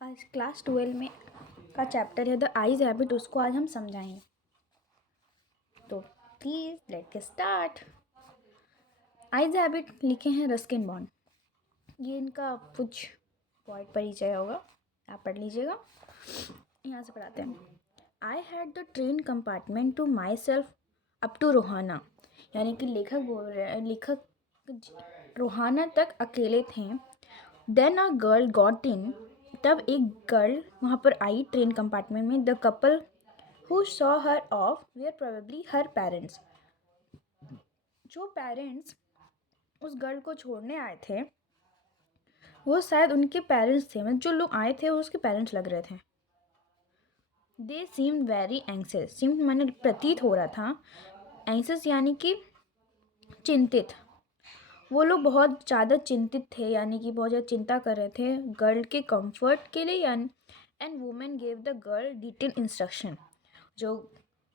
आज क्लास 12 में का चैप्टर है द आइज हैबिट, उसको आज हम समझाएंगे। तो प्लीज लेट के स्टार्ट। आइज हैबिट लिखे हैं रस्किन बॉन्ड। ये इनका कुछ पॉइंट परिचय होगा, आप पढ़ लीजिएगा। यहाँ से पढ़ाते हैं। I had the train compartment to myself up to Rohana, यानी कि लेखक बोल रहे हैं, लेखक रोहाना तक अकेले थे। Then a girl got in, तब एक गर्ल वहाँ पर आई ट्रेन कंपार्टमेंट में। The couple who saw her off were probably her parents, जो पेरेंट्स उस गर्ल को छोड़ने आए थे वो शायद उनके पेरेंट्स थे, मतलब जो लोग आए थे वो उसके पेरेंट्स लग रहे थे। दे सीम वेरी एंक्सियस, सीम मैंने प्रतीत हो रहा था, एंक्सियस यानी कि चिंतित। वो लोग बहुत ज़्यादा चिंतित थे, यानी कि बहुत ज़्यादा चिंता कर रहे थे गर्ल के कंफर्ट के लिए। And women gave the girl detail instruction, जो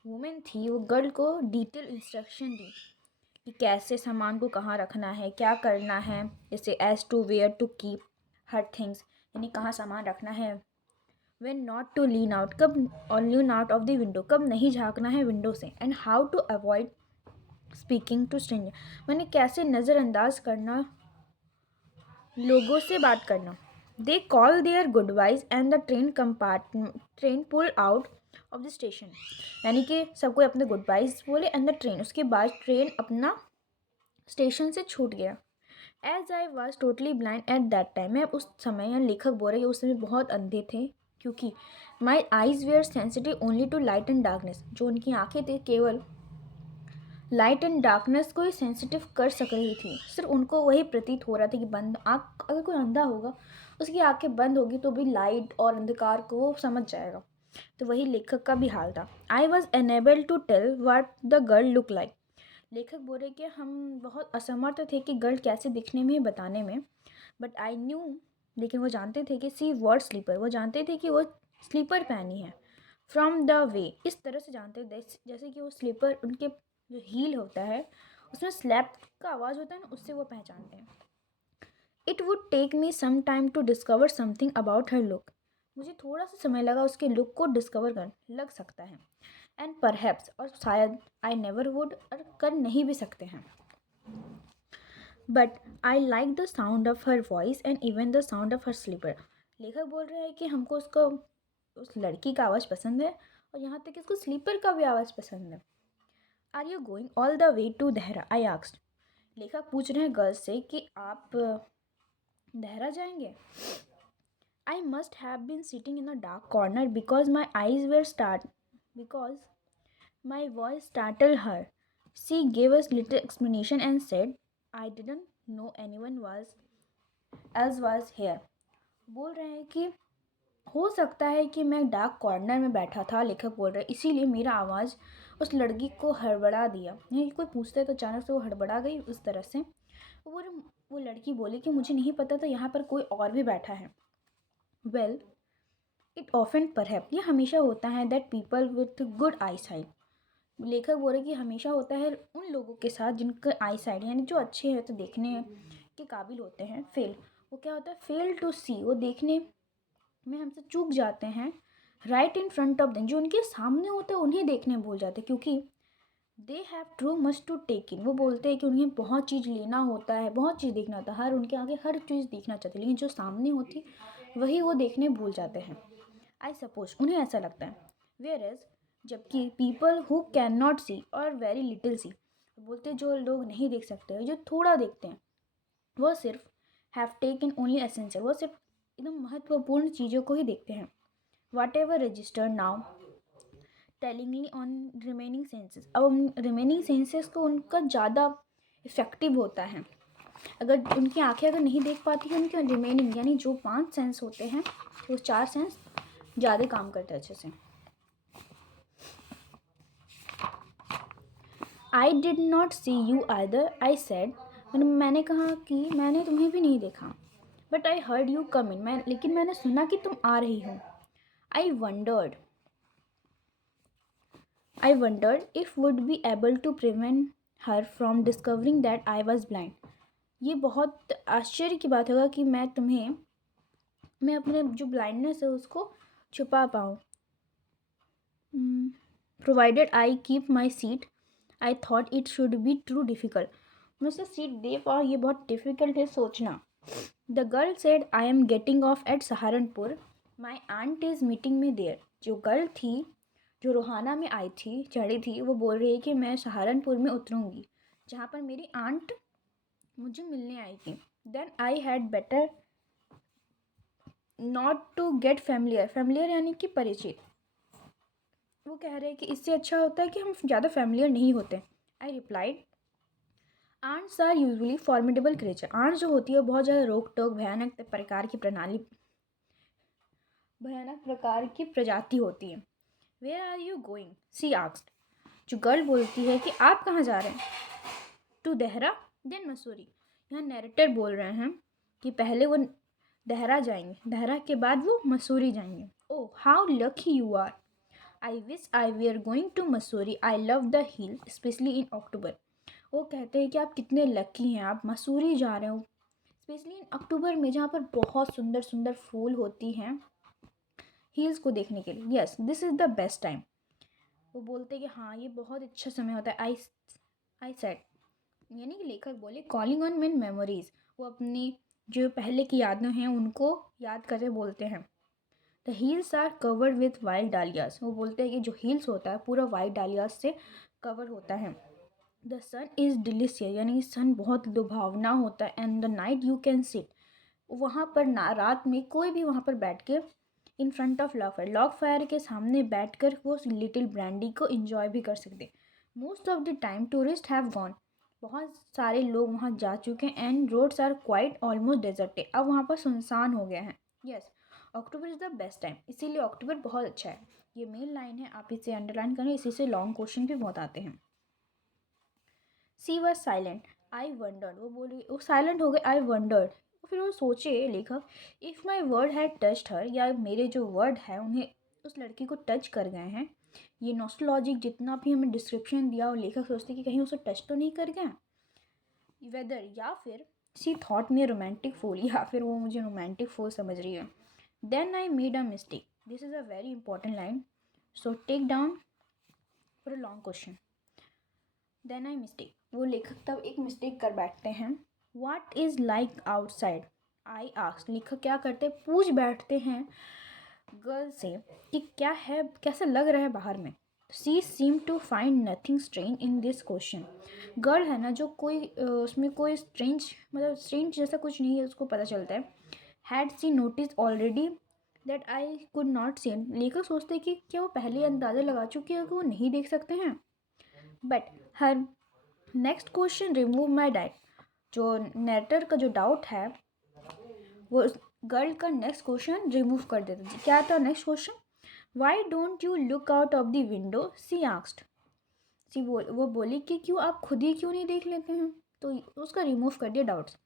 वुमेन थी वो गर्ल को डिटेल इंस्ट्रक्शन दी कि कैसे सामान को कहाँ रखना है, क्या करना है, जैसे as to where to keep her things, यानी कहाँ सामान रखना है। When not to lean out, कब, और lean out of the window, कब नहीं झाँकना है विंडो से। And how to avoid speaking to stranger, मैंने कैसे नज़रअंदाज करना, लोगों से बात करना। They call their goodbyes and the train pull out of the station, यानी कि सबको अपने गुड बाइज बोले एंड द ट्रेन, उसके बाद ट्रेन अपना स्टेशन से छूट गया। As I was totally blind at that time, मैं उस समय, या लेखक बोल रहे उस समय बहुत अंधे थे, क्योंकि my eyes were sensitive only to light and darkness, जो उनकी आंखें थी केवल लाइट एंड डार्कनेस को ही सेंसिटिव कर सक रही थी। सिर्फ उनको वही प्रतीत हो रहा था कि बंद आँख, अगर कोई अंधा होगा उसकी आंखें बंद होगी तो भी लाइट और अंधकार को वो समझ जाएगा। तो वही लेखक का भी हाल था। I was unable to tell what the girl look like, लेखक बोल रहे कि हम बहुत असमर्थ थे कि गर्ल कैसे दिखने में, बताने में। बट आई न्यू, लेकिन वो जानते थे कि सी वर्ड स्लीपर, वो जानते थे कि वो स्लीपर पहनी है। फ्रॉम द वे, इस तरह से जानते थे जैसे कि वो स्लीपर, उनके जो हील होता है उसमें स्लैप का आवाज़ होता है ना, उससे वो पहचानते हैं। It would take me some time to discover something about her look, मुझे थोड़ा सा समय लगा उसके लुक को डिस्कवर कर लग सकता है। एंड परहैप्स, और शायद आई नेवर वुड, और कर नहीं भी सकते हैं। But I like the sound of her voice and even the sound of her slipper, लेखक बोल रहे हैं कि हमको उसको, उस लड़की का आवाज़ पसंद है और यहाँ तक कि उसको स्लीपर का भी आवाज़ पसंद है। Are you going all the way to Dehra, I asked, लेखक पूछ रहे हैं गर्ल्स से कि आप देहरा जाएंगे। I must have been sitting in a dark corner because my eyes were start, because my voice startle her, she gave us little explanation and said I didn't know anyone was else was here. बोल रहे हैं कि हो सकता है कि मैं dark corner में बैठा था, लेखक बोल रहे हैं, इसीलिए मेरा आवाज़ उस लड़की को हड़बड़ा दिया, नहीं कोई पूछता है तो अचानक से वो हड़बड़ा गई उस तरह से। वो लड़की बोली कि मुझे नहीं पता था यहाँ पर कोई और भी बैठा है। वेल इट ऑफन परहैप, ये हमेशा होता है, that people with good I site, लेखक बोल रहे कि हमेशा होता है उन लोगों के साथ जिनका आई साइट, यानी जो अच्छे हैं तो देखने के काबिल होते हैं। फेल, वो क्या होता है, फेल टू सी, वो देखने में हमसे चूक जाते हैं। Right in front of them, जो उनके सामने होता है उन्हें देखने भूल जाते हैं, क्योंकि they have true much to take in, वो बोलते हैं कि उन्हें बहुत चीज़ लेना होता है, बहुत चीज़ देखना होता है, हर उनके आगे हर चीज़ देखना चाहते हैं, लेकिन जो सामने होती वही वो देखने भूल जाते हैं। आई सपोज, उन्हें ऐसा लगता है। वेयर एज, जबकि पीपल हु कैन नॉट सी और वेरी लिटिल सी, बोलते जो लोग नहीं देख सकते, जो थोड़ा देखते हैं, वो सिर्फ हैव टेकन ओनली एसेंशियल, वो सिर्फ एकदम महत्वपूर्ण चीज़ों को ही देखते हैं। Whatever register now tellingly on remaining senses, अब उन रिमेनिंग सेंसेस को उनका ज़्यादा इफेक्टिव होता है। अगर उनकी आंखें अगर नहीं देख पाती हैं, उनके रिमेनिंग यानी जो 5 सेंस होते हैं, वो 4 सेंस ज़्यादा काम करते हैं अच्छे से। I did not see you either, I said, मैंने कहा कि मैंने तुम्हें भी नहीं देखा। But I heard you come in, लेकिन मैंने सुना कि तुम आ रही हो। I wondered if would be able to prevent her from discovering that I was blind, ये बहुत आश्चर्य की बात होगा कि मैं तुम्हें मैं अपने जो ब्लाइंडनेस है उसको छुपा पाऊँ। Provided I keep my seat I thought it should be true difficult. मैं उसे सीट दे पाऊँ, ये बहुत डिफ़िकल्ट है सोचना। The girl said I am getting off at Saharanpur my aunt is meeting me there. जो गर्ल थी जो रोहाना में आई थी, चढ़ी थी, वो बोल रही है कि मैं सहारनपुर में उतरूँगी, जहाँ पर मेरी आंट मुझे मिलने आई थी। Then I had better not to get familiar. Familiar यानी कि परिचित। वो कह रहे हैं कि इससे अच्छा होता है कि हम ज़्यादा फैमिलियर नहीं होते। I replied aunts are usually formidable creature. Aunts जो होती है बहुत ज़्यादा रोक टोक भयानक प्रकार की प्रजाति होती है। Where are you going she asked. जो गर्ल बोलती है कि आप कहाँ जा रहे हैं। To Dehra then Mussoorie. यहाँ नैरेटर बोल रहे हैं कि पहले वो देहरा जाएंगे, देहरा के बाद वो मसूरी जाएंगे। Oh how lucky you are. I wish I we are going to Mussoorie. I love the hill specially in October. वो कहते हैं कि आप कितने लकी हैं, आप मसूरी जा रहे हो स्पेशली इन अक्टूबर में, जहाँ पर बहुत सुंदर सुंदर फूल होती हैं हिल्स को देखने के लिए। Yes this is the best time. वो बोलते हैं कि हाँ ये बहुत अच्छा समय होता है। आई सेड यानी कि लेखक बोले कॉलिंग ऑन मेन मेमोरीज। वो अपनी जो पहले की यादें हैं उनको याद करके बोलते हैं। The hills are covered with wild dahlias. वो बोलते हैं कि जो हील्स होता है पूरा वाइल्ड डालियाज से कवर होता है। द सन इज़ डिलीशियस यानी कि सन बहुत लुभावना होता है। And the night you can sit. वहाँ पर ना रात में कोई भी वहाँ पर बैठ के in front of log fire के सामने बैठ कर वो लिटिल ब्रांडी को इन्जॉय भी कर सकते। Most of the time tourist have gone. बहुत सारे लोग वहाँ जा चुके हैं। And roads are quite almost deserted. अब वहाँ पर सुनसान हो गया है। Yes October is the best time. इसीलिए अक्टूबर बहुत अच्छा है। ये मेन लाइन है, आप इसे अंडरलाइन करें, इसी से लॉन्ग क्वेश्चन भी बहुत आते हैं। सी वॉज साइलेंट आई वंडर्ड। वो बोली वो साइलेंट हो गए। आई वंडर्ड। फिर वो सोचे लेखक if my word had touched हर, या मेरे जो वर्ड है उन्हें उस लड़की को टच कर गए हैं। ये नॉस्टोलॉजिक जितना भी हमें डिस्क्रिप्शन दिया वो लेखक सोचते कि कहीं उसे टच तो नहीं कर गया। वेदर या फिर सी थॉट मी रोमांटिक फूल, या फिर वो मुझे रोमांटिक फूल समझ रही है। Then I made a mistake. This is a very important line, so take down for a long question. Then I mistake. वो लेखक तब एक मिस्टेक कर बैठते हैं। What is like outside I ask. लेखक क्या करते हैं, पूछ बैठते हैं गर्ल से कि क्या है, कैसा लग रहा है बाहर में। She seem to find nothing strange in this question. Girl है ना जो कोई उसमें कोई स्ट्रेंज जैसा कुछ नहीं है, उसको पता चलता है। Had she notice already that I could not see. लेखक सोचते हैं कि क्या वो पहले अंदाज़ा लगा चुकी है कि वो नहीं देख सकते हैं। But her next question remove my doubt. जो नेटर का जो डाउट है वो गर्ल का नेक्स्ट क्वेश्चन रिमूव कर देता है। क्या था next question, why don't you look out of the window she asked. वो बोली कि क्यों आप खुद ही क्यों नहीं देख लेते हैं, तो उसका रिमूव कर दिया doubts.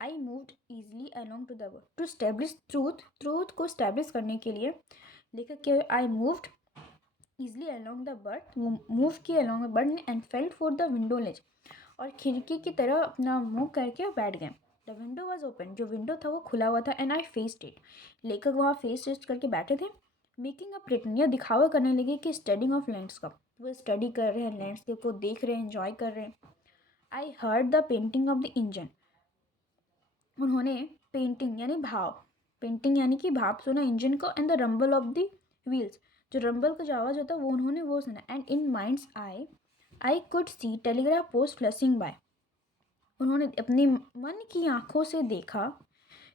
I moved easily along to the word to establish truth को स्टैब्लिश करने के लिए लेकर के I moved easily along the berth. Move किए अलोंग द बर्ड ने and felt for the window ledge. और खिड़की की तरह अपना मुंह करके बैठ गए। The window was open. जो विंडो था वो खुला हुआ था। And I faced it. लेखक वहाँ फेस टेस्ट करके बैठे थे। मेकिंग अ प्रिटेंड, या दिखावा करने लगे कि स्टडिंग ऑफ लैंडस्केप। वो स्टडी कर रहे हैं, लैंडस्केप को देख रहे हैं, एंजॉय कर रहे हैं। I heard the panting of the engine. उन्होंने पेंटिंग यानी भाव, पेंटिंग यानी कि भाव सुना इंजन को। And the rumble of the wheels. जो रंबल का जो आवाज़ होता है वो उन्होंने वो सुना। And in minds I could see telegraph post flashing by. उन्होंने अपनी मन की आंखों से देखा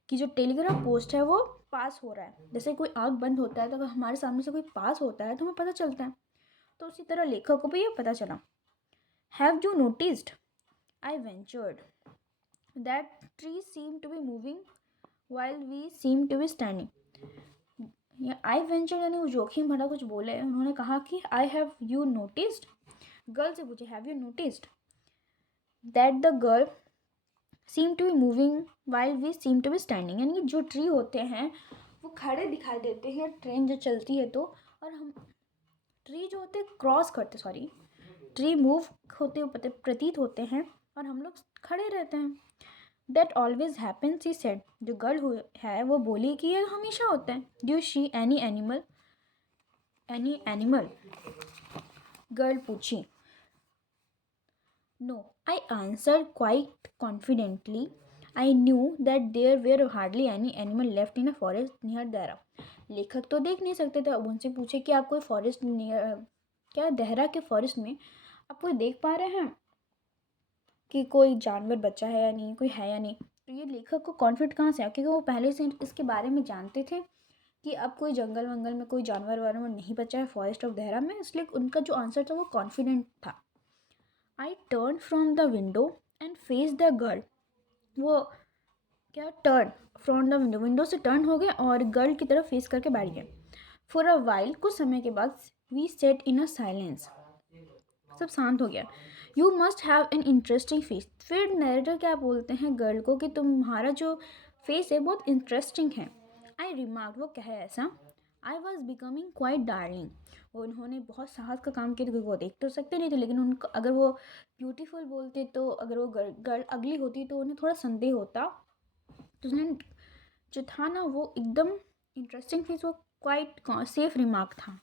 कि जो टेलीग्राफ पोस्ट है वो पास हो रहा है। जैसे कोई आँख बंद होता है तो अगर हमारे सामने से कोई पास होता है तो हमें पता चलता है, तो उसी तरह लेखक को भी ये पता चला। Have you noticed I ventured that tree seem to be moving while we seem to be standing. I venture यानी वो जोखिम भरा कुछ बोले। उन्होंने कहा कि I have you noticed. Girl से पूछे have you noticed that the girl seem to be moving while we seem to be standing. यानी जो ट्री होते हैं वो खड़े दिखाई देते हैं ट्रेन जो चलती है तो, और हम ट्री जो होते हैं क्रॉस करते, सॉरी ट्री मूव होते प्रतीत होते हैं और हम लोग खड़े रहते हैं। That always happens he said. जो गर्ल है वो बोली कि ये हमेशा होता है। Do she any animal? Girl पूछी। No, I answer quite confidently. I knew that there were hardly any animal left in a forest near Dehra. लेखक तो देख नहीं सकते थे, अब उनसे पूछे कि आप कोई फॉरेस्ट नियर, क्या देहरा के फॉरेस्ट में आप कोई देख पा रहे हैं कि कोई जानवर बचा है या नहीं, कोई है या नहीं। तो ये लेखक को कॉन्फिडेंट कहाँ से आया, क्योंकि वो पहले से इसके बारे में जानते थे कि अब कोई जंगल वंगल में कोई जानवर वानवर नहीं बचा है फॉरेस्ट ऑफ देहरा में, इसलिए उनका जो आंसर था वो कॉन्फिडेंट था। I turn from the window and face the girl. वो क्या turn from the window, window से टर्न हो गए और गर्ल की तरफ फेस करके बैठ गए। फॉर अ वाइल, कुछ समय के बाद we sat in a silence, सब शांत हो गया। You must have an interesting face. फिर नरेटर क्या बोलते हैं गर्ल को कि तुम्हारा जो फेस है बहुत इंटरेस्टिंग है। आई रिमार्क, वो कहे ऐसा। I was becoming quite darling. उन्होंने बहुत साहस का काम किया, क्योंकि वो देख तो सकते नहीं थे, लेकिन उनको अगर वो ब्यूटीफुल बोलते तो, अगर वो गर्ल अगली होती तो उन्हें थोड़ा संदेह होता। तो उसने जो था ना वो एकदम इंटरेस्टिंग फेस, वो क्वाइट सेफ रिमार्क था।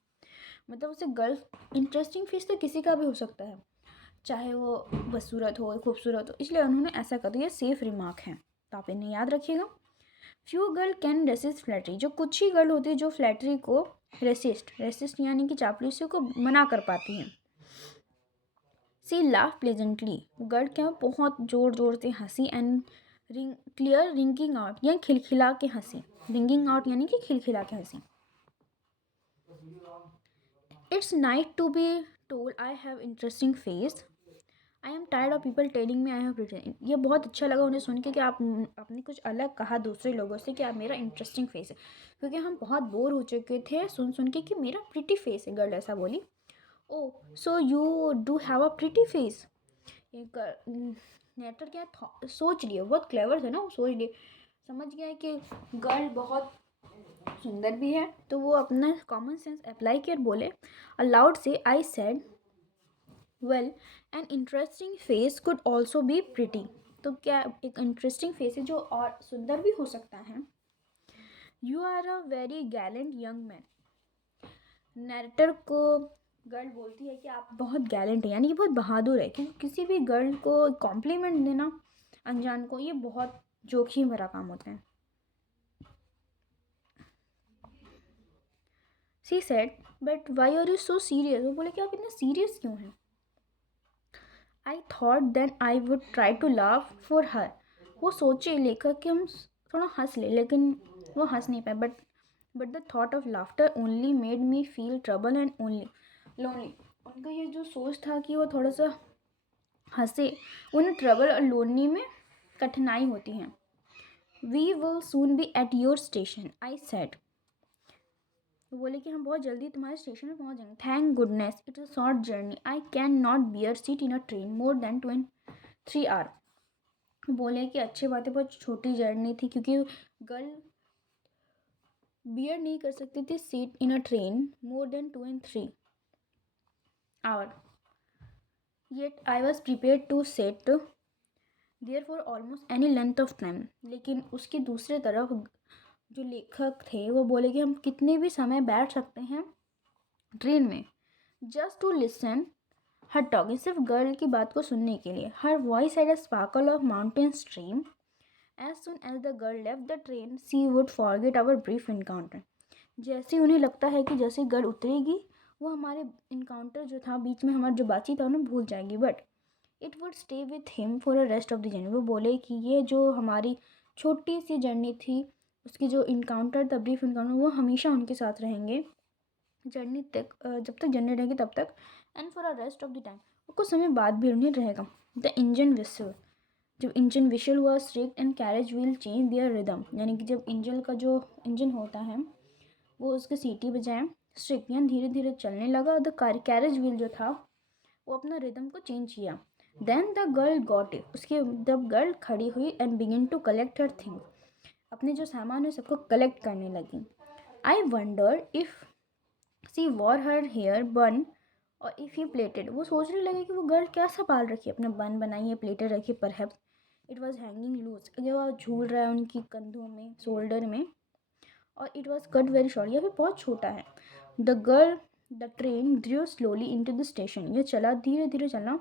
मतलब उसे गर्ल इंटरेस्टिंग फेस तो किसी का भी हो सकता है, चाहे वो बदसूरत हो खूबसूरत हो, इसलिए उन्होंने ऐसा कर दिया। सेफ रिमार्क है, तो आप इन्हें याद रखिएगा। Few girl can resist flattery. जो कुछ ही गर्ल होती है जो फ्लैटरी को रेसिस्ट यानी कि चापलूसी को मना कर पाती हैं। सी लाफ प्लेजेंटली। गर्ल क्या बहुत जोर जोर से हंसी एंड क्लियर रिंगिंग आउट, या खिलखिला के हंसी। रिंगिंग आउट यानी कि खिलखिला के हंसी। It's nice to be told I have interesting face. I am tired of people telling me I have written. ये बहुत अच्छा लगा उन्हें सुन के कि आपने कुछ अलग कहा दूसरे लोगों से कि आप मेरा इंटरेस्टिंग फेस है, क्योंकि हम बहुत बोर हो चुके थे सुन सुन के कि मेरा प्रिटी फेस है। गर्ल ऐसा बोली। Oh so you do have a pretty face. एक नेटर क्या सोच लिए, बहुत क्लेवर थे ना, वो सोच लिए, समझ गया है कि गर्ल बहुत सुंदर भी है, तो वो अपना कॉमन सेंस अप्लाई किया और बोले अलाउड से, I said well N interesting face could also be pretty. तो क्या एक इंटरेस्टिंग फेस है जो और सुंदर भी हो सकता है। You are a very gallant young man. Narrator को गर्ल बोलती है कि आप बहुत गैलेंट है, यानी कि बहुत बहादुर है, क्योंकि किसी भी गर्ल को कॉम्प्लीमेंट देना अनजान को, ये बहुत जोखिम भरा काम होता है। She said but why are you so serious. वो बोले कि आप इतने सीरियस क्यों हैं। I thought then I would try to laugh for her. वो सोचे लेखक कि हम थोड़ा हंस ले, लेकिन वो हंस नहीं पाए। But the thought of laughter only made me feel trouble and only lonely. उनका ये जो सोच था कि वो थोड़ा सा हंसे, उन्हें ट्रबल और लोनली में कठिनाई होती हैं। We will soon be at your station, I said. वो बोले कि हम बहुत जल्दी तुम्हारे स्टेशन में पहुंच जाएंगे। Thank goodness it's a short journey, I can not bear sit in a train more than 3 hour. बोले कि अच्छी बात है, बहुत छोटी जर्नी थी, क्योंकि गर्ल बियर नहीं कर सकती थी sit in a train more than 2 and 3 hours। Yet I was prepare to sit there for almost any length of time. लेकिन उसकी दूसरी तरफ जो लेखक थे वो बोले कि हम कितने भी समय बैठ सकते हैं ट्रेन में, just to listen her talking, सिर्फ गर्ल की बात को सुनने के लिए। Her voice had a sparkle of mountain stream. As soon as the girl left the train she would forget our brief encounter. जैसे उन्हें लगता है कि जैसे गर्ल उतरेगी वो हमारे इनकाउंटर जो था बीच में, हमारा जो बातचीत था उन्हें भूल जाएगी। But it would stay with him for the rest of the journey. वो बोले कि ये जो हमारी छोटी सी जर्नी थी, उसकी जो इनकाउंटर था, ब्रीफ इनकाउंटर, वो हमेशा उनके साथ रहेंगे जर्नी तक, जब तक जर्नी रहेगी तब तक। And for the rest of the time, कुछ समय बाद भी उन्हें रहेगा। The engine whistle. जब इंजन विशल हुआ, strict and carriage wheel change their rhythm, यानी कि जब इंजन का जो इंजन होता है वो उसके सीटी बजाए स्ट्रिक्ट यानी धीरे धीरे चलने लगा, और द कैरेज व्हील जो था वो अपना रिदम को चेंज किया। Then the girl got it. उसके जब गर्ल खड़ी हुई and begin to collect her thing, अपने जो सामान है सबको कलेक्ट करने लगी। I wonder if she wore her hair bun or if he plated. वो सोचने लगे कि वो गर्ल क्या संभाल रखी है, अपना बन बनाई है, प्लेटेड रखी है, perhaps it was hanging loose, ये वह झूल रहा है उनकी कंधों में, शोल्डर में, और it was cut very short, यह भी बहुत छोटा है। The train drew slowly in to the station, यह चला धीरे धीरे चलना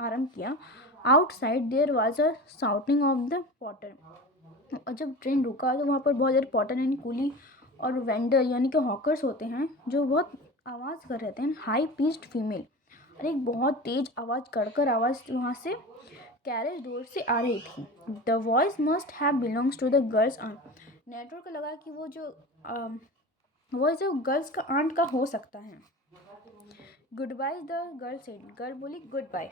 आरम्भ किया। Outside there was a shouting of the porter, और जब ट्रेन रुका तो वहाँ पर बहुत ज़्यादा पॉटर यानी कुली और वेंडर यानी कि हॉकर्स होते हैं जो बहुत आवाज़ कर रहे थे, हाई पिच्ड फीमेल, और एक बहुत तेज आवाज़ कड़कर आवाज़ वहाँ से कैरेज डोर से आ रही थी। The voice must have belongs to the girl's aunt, नेटवर्क को लगा कि वो जो वॉइस जो गर्ल्स का आंट का हो सकता है। Goodbye the girl said, girl बोली goodbye.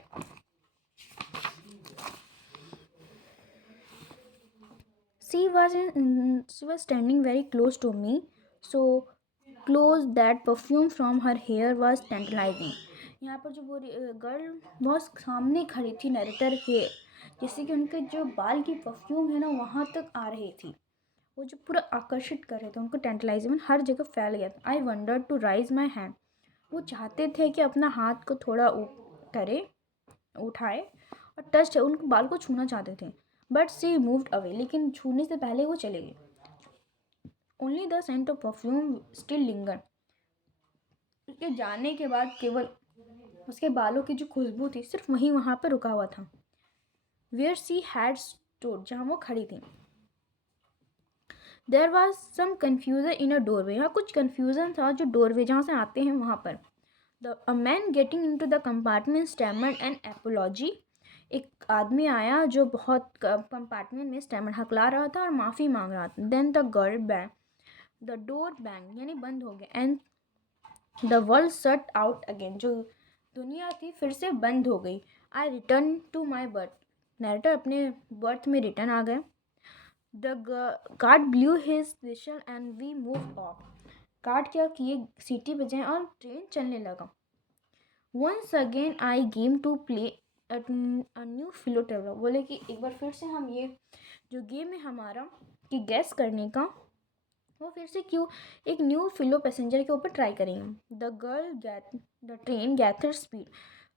She was standing very close to me, so close that perfume from her hair was tantalizing. यहाँ पर जो वो गर्ल बहुत सामने खड़ी थी नरेटर के, जैसे कि उनके जो बाल की परफ्यूम है ना वहाँ तक आ रही थी, वो जो पूरा आकर्षित कर रहे थे उनको, टेंटलाइजिंग हर जगह फैल गया था। I wonder to raise my hand, वो चाहते थे कि अपना हाथ को थोड़ा करे, उठाए और टच उनके बाल को छूना चाहते थे, बट सी मूव्ड अवे, लेकिन छूने से पहले वो चले गए। Only the scent of perfume still linger, उसके जाने के बाद केवल उसके बालों की जो खुशबू थी सिर्फ वहीं वहाँ पर रुका हुआ था। वेयर सी हैड स्टूड, जहाँ वो खड़ी थी। There was some confusion in a doorway, यहाँ कुछ कन्फ्यूजन था जो डोरवे जहाँ से आते हैं वहाँ पर। A man getting in to the compartment stammered an apology, एक आदमी आया जो बहुत कंपार्टमेंट में स्टैमर्ड हकला रहा था और माफ़ी मांग रहा था। Then the girl bang, the door bang यानी बंद हो गया, and the world shut out again, जो दुनिया थी फिर से बंद हो गई। I return to my berth, narrator अपने बर्थ में रिटर्न आ गए। The guard blew his whistle and we move off, guard क्या किए, सीटी बजाएं और ट्रेन चलने लगा। Once again I came to play a new fellow traveller, बोले कि एक बार फिर से हम ये जो गेम है हमारा कि गैस करने का, वो फिर से क्यों एक न्यू फिलो पैसेंजर के ऊपर ट्राई करेंगे। द ट्रेन गैथर स्पीड,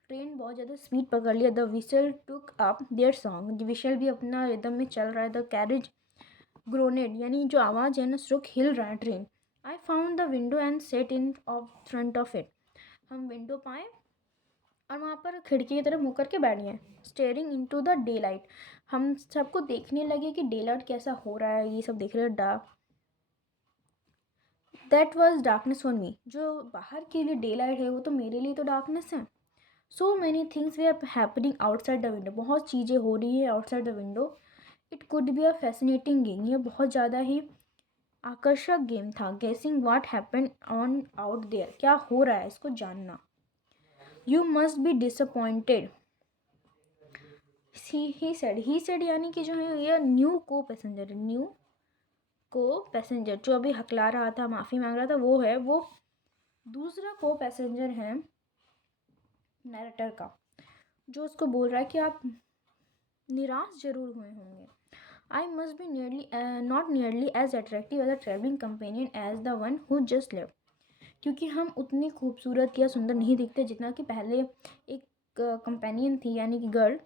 ट्रेन बहुत ज़्यादा स्पीड पकड़ लिया। The whistle took up there song, we shall भी अपना रिदम में चल रहा है। द कैरेज ग्रोनेड, यानी जो आवाज़ है ना रुक हिल रहा है train. I found the window and set in of front of it, हम विंडो पाए और वहाँ पर खिड़की की तरफ मुँह करके बैठ गए। Steering into the day light, हम सबको देखने लगे कि डे लाइट कैसा हो रहा है, ये सब देख रहे dark. That was darkness for me, जो बाहर के लिए डे लाइट है वो तो मेरे लिए तो डार्कनेस है। So many things way are happening outside the window, बहुत चीज़ें हो रही है outside the window. It could be a fascinating game, ये बहुत ज़्यादा ही आकर्षक गेम था। Guessing what happen on out there, क्या हो रहा है इसको जानना। You must be disappointed, he said यानी कि जो है ये न्यू को पैसेंजर, न्यू को पैसेंजर जो अभी हकला रहा था, माफ़ी मांग रहा था, वो है वो दूसरा को पैसेंजर है नैरेटर का, जो उसको बोल रहा है कि आप निराश जरूर हुए होंगे। I must be nearly not nearly as attractive as a travelling companion as the one who just live, क्योंकि हम उतनी खूबसूरत या सुंदर नहीं दिखते जितना कि पहले एक कंपेनियन थी यानी कि गर्ल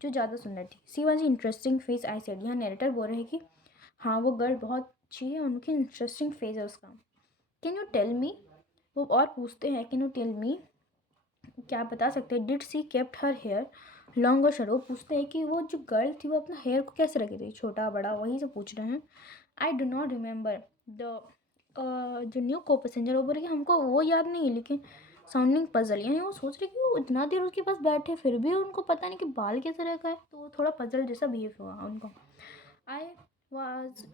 जो ज़्यादा सुंदर थी। She was interesting face, I said, यहाँ नैरेटर बोल रहे हैं कि हाँ वो गर्ल बहुत अच्छी है, उनकी इंटरेस्टिंग फेस है उसका। कैन यू टेल मी, वो और पूछते हैं कैन यू टेल मी, क्या आप बता सकते हैं, did she kept her hair long or short, वो पूछते हैं कि वो जो गर्ल थी वो अपना हेयर को कैसे रखी थी, छोटा बड़ा, वही से पूछ रहे हैं। I do not remember the, जो न्यू को पैसेंजर वो बोले कि हमको वो याद नहीं है, लेकिन साउंडिंग पजल, यानी वो सोच रहे कि वो इतना देर उसके पास बैठे फिर भी उनको पता नहीं कि बाल कैसे रखा है, तो वो थोड़ा पजल जैसा बिहेव हुआ उनको।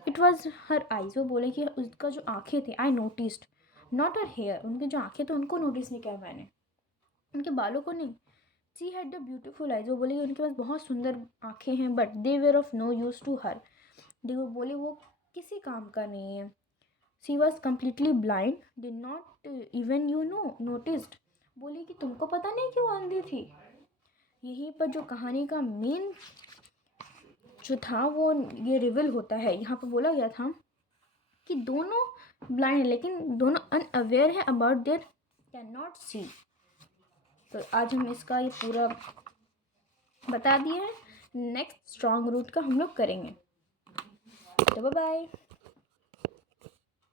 इट वॉज हर आईज, वो बोले कि उसका जो आँखें थे, I noticed not her hair, उनके जो आँखें थे उनको नोटिस नहीं किया मैंने, उनके बालों को नहीं। She had the beautiful eyes, वो बोली उनके पास बहुत सुंदर आँखें हैं, but they were of no use to her, वो बोले वो किसी काम का नहीं है। She was completely blind, did not even you know noticed, बोली कि तुमको पता नहीं कि वो अंधी थी। यहीं पर जो कहानी का मेन जो था वो ये रिवील होता है। यहाँ पर बोला गया था कि दोनों ब्लाइंड है लेकिन दोनों अनअवेयर है अबाउट देयर कैन नॉट सी। तो आज हम इसका ये पूरा बता दिए हैं नेक्स्ट स्ट्रॉन्ग रूट का हम लोग करेंगे। तो बाय बाय।